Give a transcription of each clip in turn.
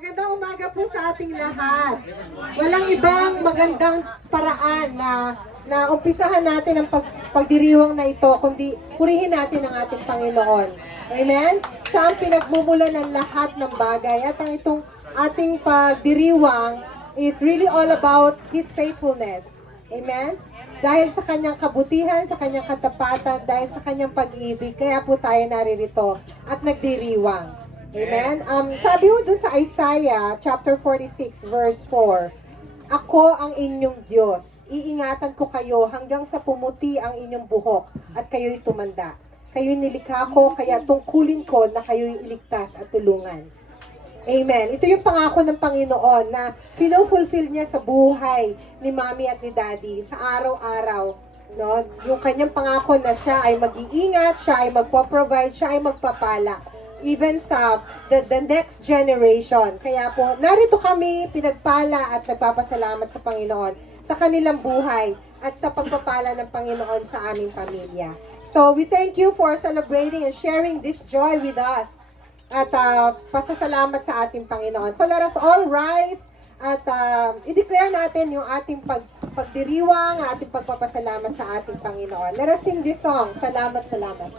Magandang umaga po sa ating lahat. Walang ibang magandang paraan na umpisahan natin ang pagdiriwang na ito, kundi purihin natin ang ating Panginoon. Amen? Siya ang pinagmumulan ng lahat ng bagay. At ang itong ating pagdiriwang is really all about His faithfulness. Amen? Dahil sa kanyang kabutihan, sa kanyang katapatan, dahil sa kanyang pag-ibig, kaya po tayo naririto at nagdiriwang. Amen? Sabi ho dun sa Isaiah chapter 46 verse 4, Ako ang inyong Diyos, iingatan ko kayo hanggang sa pumuti ang inyong buhok at kayo'y tumanda. Kayo'y nilikha ko, kaya tungkulin ko na kayo'y iligtas at tulungan. Amen. Ito yung pangako ng Panginoon na fino-fulfill niya sa buhay ni Mommy at ni Daddy sa araw-araw. No? Yung kanyang pangako na siya ay mag-iingat, siya ay magpo-provide, siya ay magpapala. Even sa the next generation. Kaya po, narito kami pinagpala at nagpapasalamat sa Panginoon sa kanilang buhay at sa pagpapala ng Panginoon sa aming pamilya. So, we thank you for celebrating and sharing this joy with us. At pasasalamat sa ating Panginoon. So, let us all rise at i-declare natin yung ating pagdiriwang, ating pagpapasalamat sa ating Panginoon. Let us sing this song. Salamat, salamat.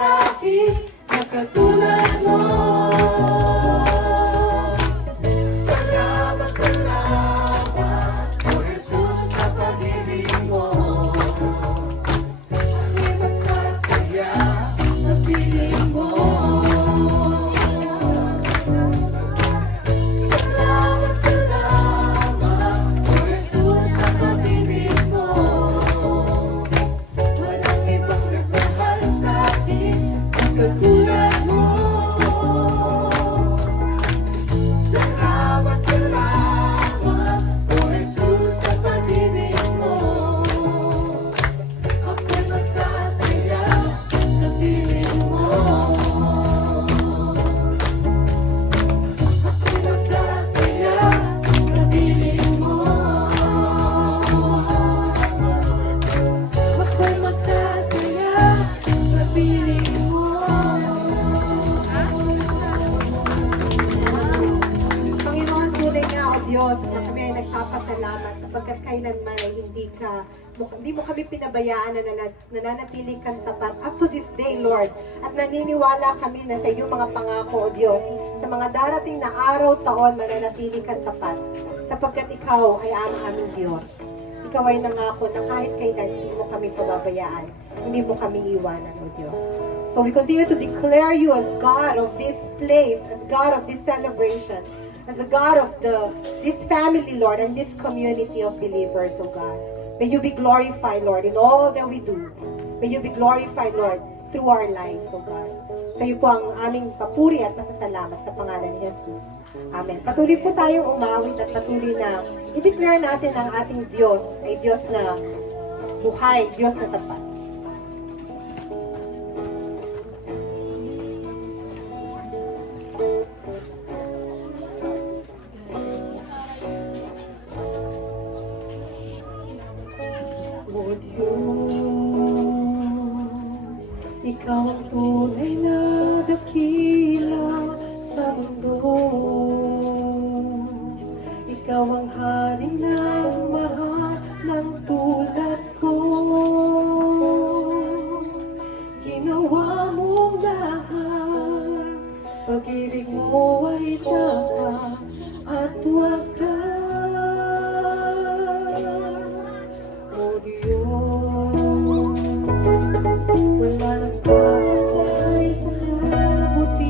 sa akin na katulad mo. Salamat, salamat, O Jesus, sa pag-ibig mo. Ako'y magsasaya sa piling mo. Salamat, salamat, O Jesus, sa pag-ibig mo. Walang ibang nagmahal sa akin ang katulad mo. Salamat, salamat, O Jesus, sa pag-ibig mo. Ako'y magsasaya sa piling mo. Ako'y magsasaya sa piling mo. Ako'y magsasaya sa piling mo. Panginoon, tunay nga, O Diyos, na kami ay nagpapasalamat sapagkat kailanman ay hindi mo kami pinabayaan na nananatiling kang tapat up to this day, Lord. At naniniwala kami na sa iyong mga pangako, O Diyos, sa mga darating na araw, taon, mananatiling kang tapat. Sapagkat ikaw ay ang aming Diyos. Ikaw ay nangako na kahit kailan hindi mo kami pababayaan, hindi mo kami iwanan, O Diyos. So we continue to declare you as God of this place, as God of this celebration, as a God of this family, Lord, and this community of believers, O God. May you be glorified, Lord, in all that we do. May you be glorified, Lord, through our lives, O God. Sa iyo po ang aming papuri at pasasalamat sa pangalan ni Jesus. Amen. Patuloy po tayong umawit at patuloy na i-declare natin ang ating Diyos ay Diyos na buhay, Diyos na tapat. O Diyos, ikaw ang tunay na dakila sa mundo. Ikaw ang haring nagmahal ng tulad ko. Ginawa mong lahat, pag-ibig mo ay tapat at wagas. O Diyos, wala nang kapantay sa kabutihan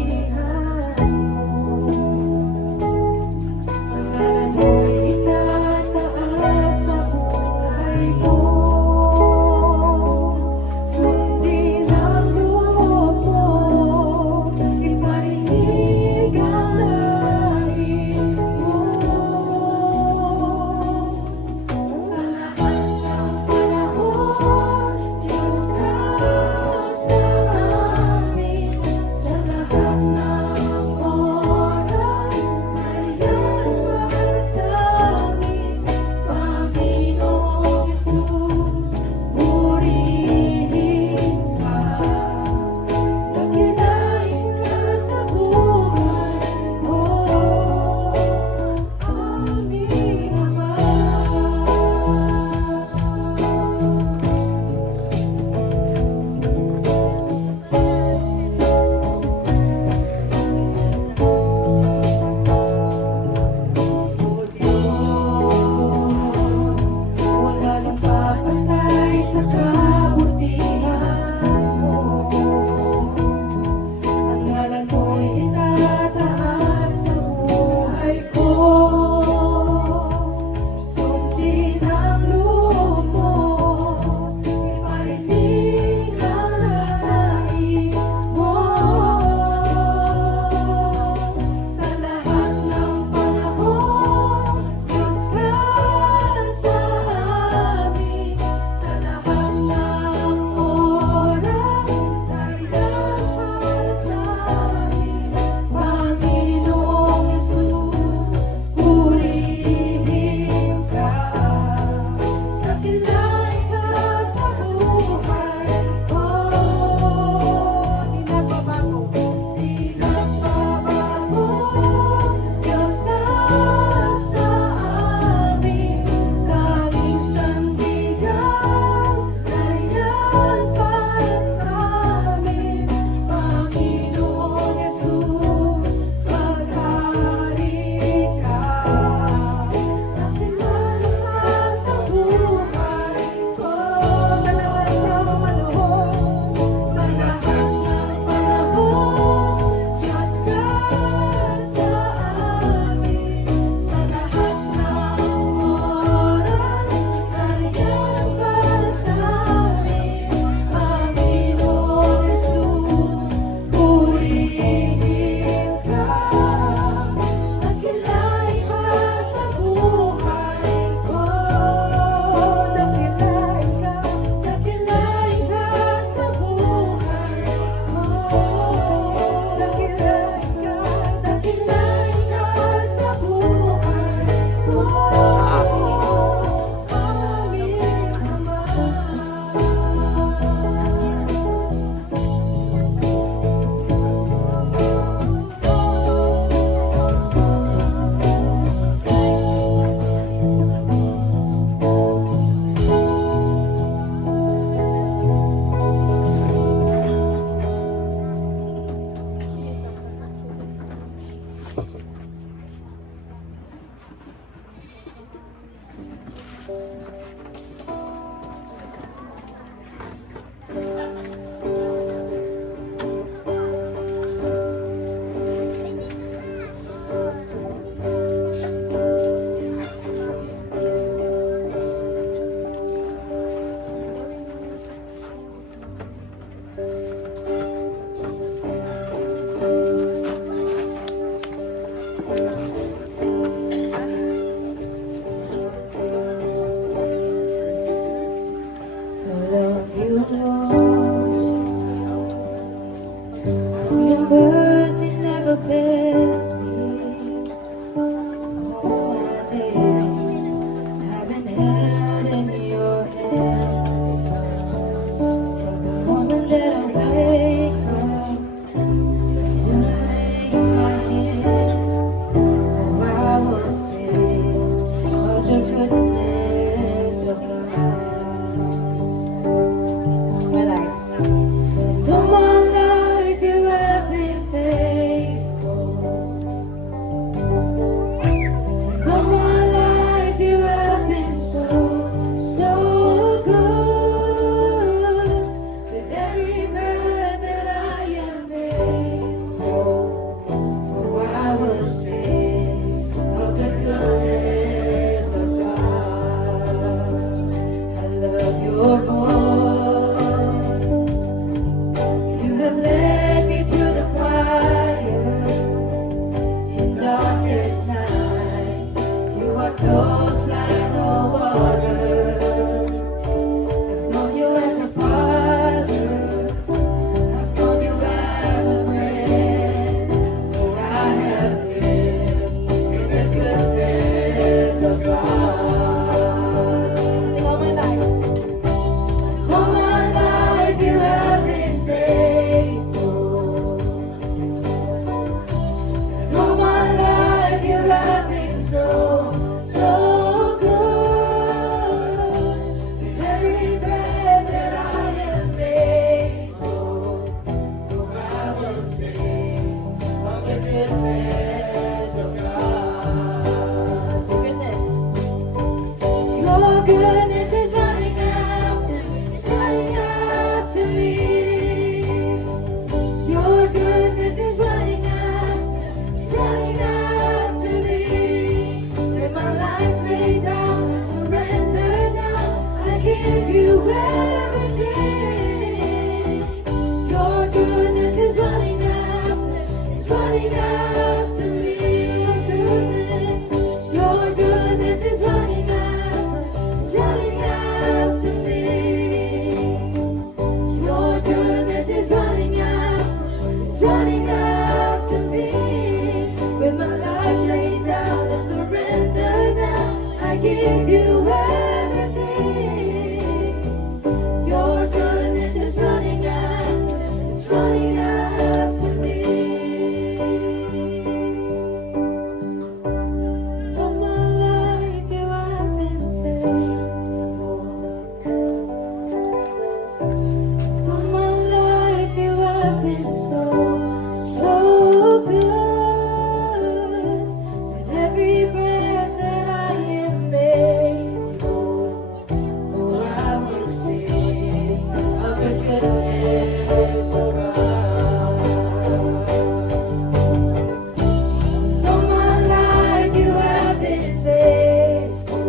so, so good. And every breath that I am made, oh, I will sing of the goodness of God. All my life you have been faithful.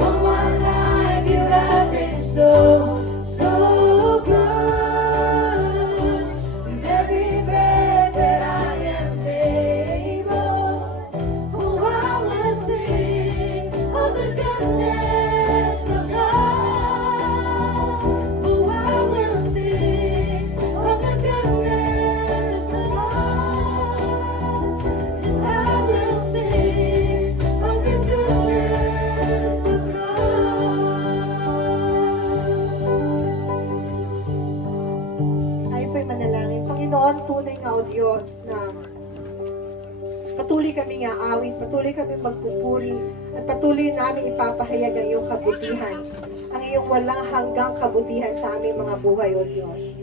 All my life you have been so, so good. With every breath that I am able, oh, I will sing of the goodness of God. Oh, I will sing of the goodness of God. And I will sing of the goodness of Tayo po'y manalangin. Panginoon, tunay nga o Diyos na patuloy kami nga awit, patuloy kami magpupuri, at patuloy namin ipapahayag ang iyong kabutihan, ang iyong walang hanggang kabutihan sa aming mga buhay, O Diyos.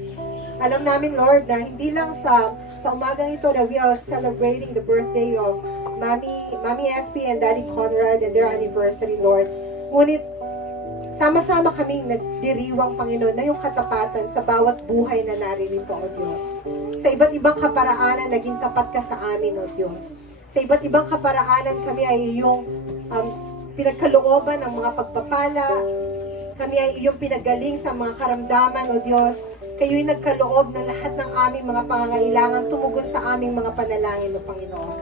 Alam namin, Lord, na hindi lang sa umagang ito na we are celebrating the birthday of Mami SP and Daddy Conrad and their anniversary, Lord. Ngunit, sama-sama kaming nagdiriwang, Panginoon, na yung katapatan sa bawat buhay na naririto, O Diyos. Sa iba't ibang kaparaanan, naging tapat ka sa amin, O Diyos. Sa iba't ibang kaparaanan, kami ay iyong pinagkalooban ng mga pagpapala. Kami ay iyong pinagaling sa mga karamdaman, O Diyos. Kayo'y nagkaloob ng lahat ng aming mga pangangailangan tumugon sa aming mga panalangin, O Panginoon.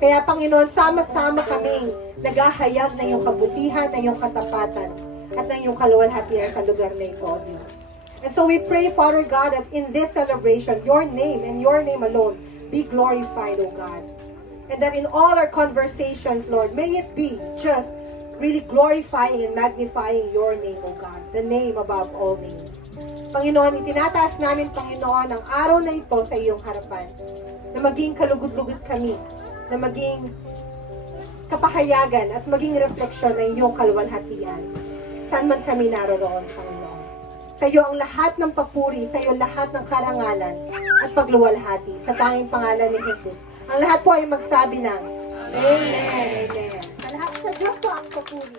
Kaya, Panginoon, sama-sama kaming naghahayag ng iyong kabutihan, ng iyong katapatan, at ng iyong kaluwalhatian sa lugar na ito, O Diyos. And so we pray, Father God, that in this celebration, your name and your name alone be glorified, O God. And that in all our conversations, Lord, may it be just really glorifying and magnifying your name, O God, the name above all names. Panginoon, itinataas namin, Panginoon, ang araw na ito sa iyong harapan, na maging kalugod-lugod kami, na maging kapahayagan at maging refleksyon ng iyong kaluwalhatian. Saan man kami naroroon, Panginoon. Sa iyo ang lahat ng papuri, sa iyo lahat ng karangalan at pagluwalhati sa tanging pangalan ni Jesus. Ang lahat po ay magsabi ng Amen, Amen. Sa lahat sa Diyos po ang papuri.